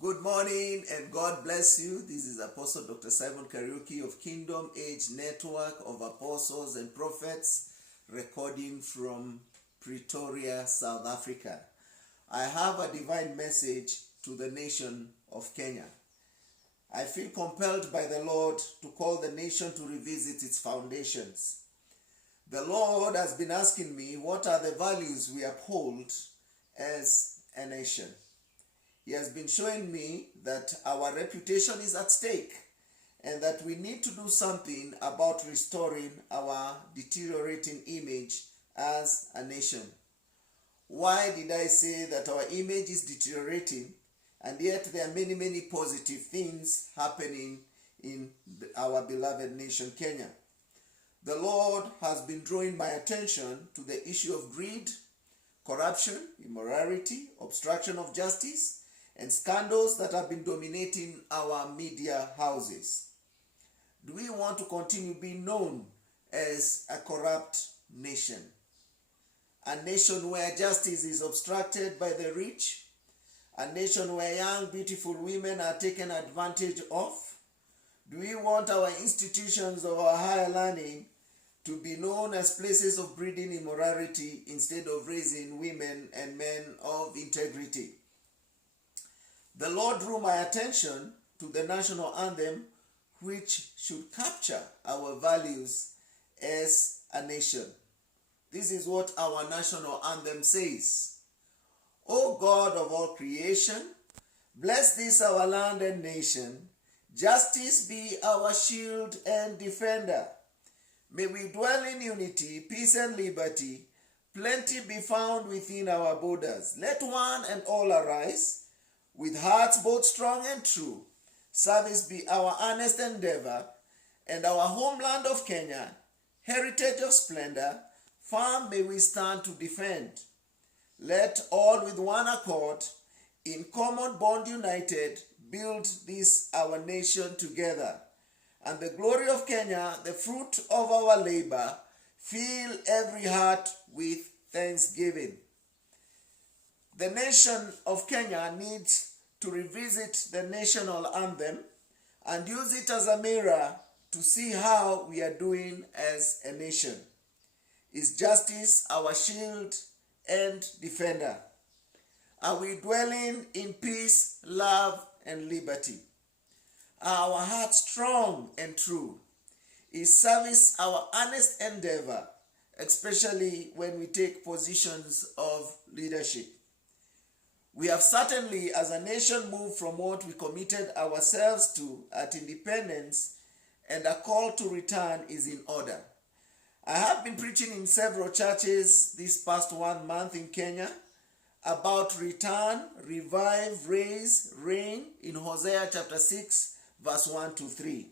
Good morning and God bless you. This is Apostle Dr. Symon Kariuki of Kingdom Age Network of Apostles and Prophets, recording from Pretoria, South Africa. I have a divine message to the nation of Kenya. I feel compelled by the Lord to call the nation to revisit its foundations. The Lord has been asking me, what are the values we uphold as a nation? He has been showing me that our reputation is at stake and that we need to do something about restoring our deteriorating image as a nation. Why did I say that our image is deteriorating and yet there are many positive things happening in our beloved nation, Kenya? The Lord has been drawing my attention to the issue of greed, corruption, immorality, obstruction of justice, and scandals that have been dominating our media houses. Do we want to continue being known as a corrupt nation? A nation where justice is obstructed by the rich? A nation where young, beautiful women are taken advantage of? Do we want our institutions of our higher learning to be known as places of breeding immorality instead of raising women and men of integrity? The Lord drew my attention to the National Anthem, which should capture our values as a nation. This is what our National Anthem says. O God of all creation, bless this our land and nation. Justice be our shield and defender. May we dwell in unity, peace and liberty. Plenty be found within our borders. Let one and all arise, with hearts both strong and true. Service be our earnest endeavor, and our homeland of Kenya, heritage of splendor, firm may we stand to defend. Let all with one accord, in common bond united, build this our nation together. And the glory of Kenya, the fruit of our labor, fill every heart with thanksgiving. The nation of Kenya needs to revisit the national anthem and use it as a mirror to see how we are doing as a nation. Is justice our shield and defender? Are we dwelling in peace, love, and liberty? Are our hearts strong and true? Is service our earnest endeavor, especially when we take positions of leadership? We have certainly, as a nation, moved from what we committed ourselves to at independence, and a call to return is in order. I have been preaching in several churches this past 1 month in Kenya about return, revive, raise, reign in Hosea chapter 6, verse 1 to 3.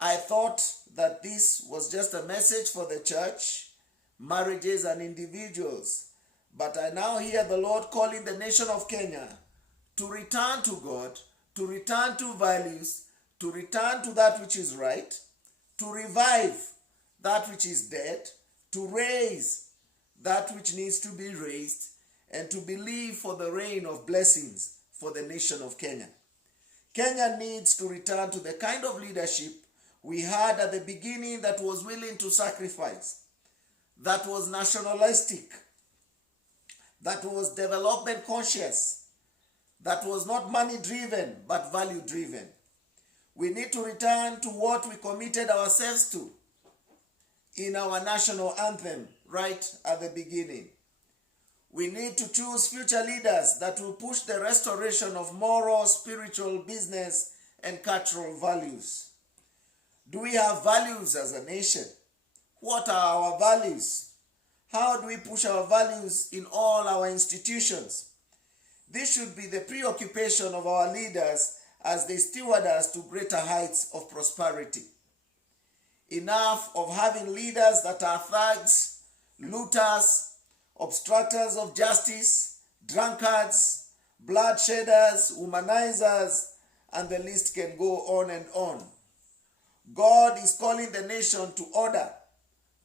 I thought that this was just a message for the church, marriages, and individuals. But I now hear the Lord calling the nation of Kenya to return to God, to return to values, to return to that which is right, to revive that which is dead, to raise that which needs to be raised, and to believe for the reign of blessings for the nation of Kenya. Kenya needs to return to the kind of leadership we had at the beginning that was willing to sacrifice, that was nationalistic, that was development conscious, that was not money driven but value driven. We need to return to what we committed ourselves to in our national anthem right at the beginning. We need to choose future leaders that will push the restoration of moral, spiritual, business, and cultural values. Do we have values as a nation? What are our values? How do we push our values in all our institutions? This should be the preoccupation of our leaders as they steward us to greater heights of prosperity. Enough of having leaders that are thugs, looters, obstructors of justice, drunkards, bloodshedders, womanizers, and the list can go on and on. God is calling the nation to order,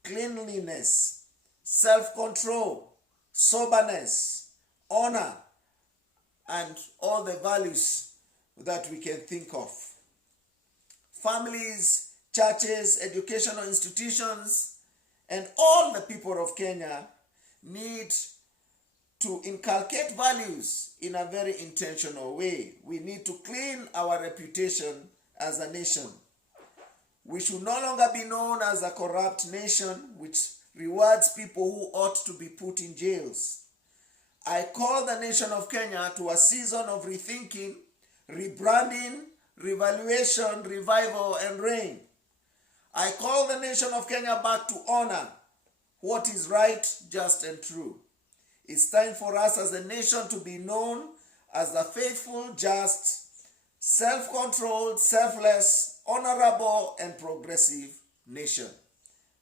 cleanliness, self-control, soberness, honor, and all the values that we can think of. Families, churches, educational institutions, and all the people of Kenya need to inculcate values in a very intentional way. We need to clean our reputation as a nation. We should no longer be known as a corrupt nation which rewards people who ought to be put in jails. I call the nation of Kenya to a season of rethinking, rebranding, revaluation, revival, and reign. I call the nation of Kenya back to honor what is right, just, and true. It's time for us as a nation to be known as a faithful, just, self-controlled, selfless, honorable, and progressive nation.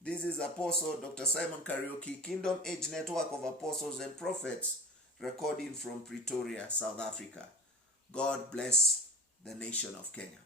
This is Apostle Dr. Symon Kariuki, Kingdom Age Network of Apostles and Prophets, recording from Pretoria, South Africa. God bless the nation of Kenya.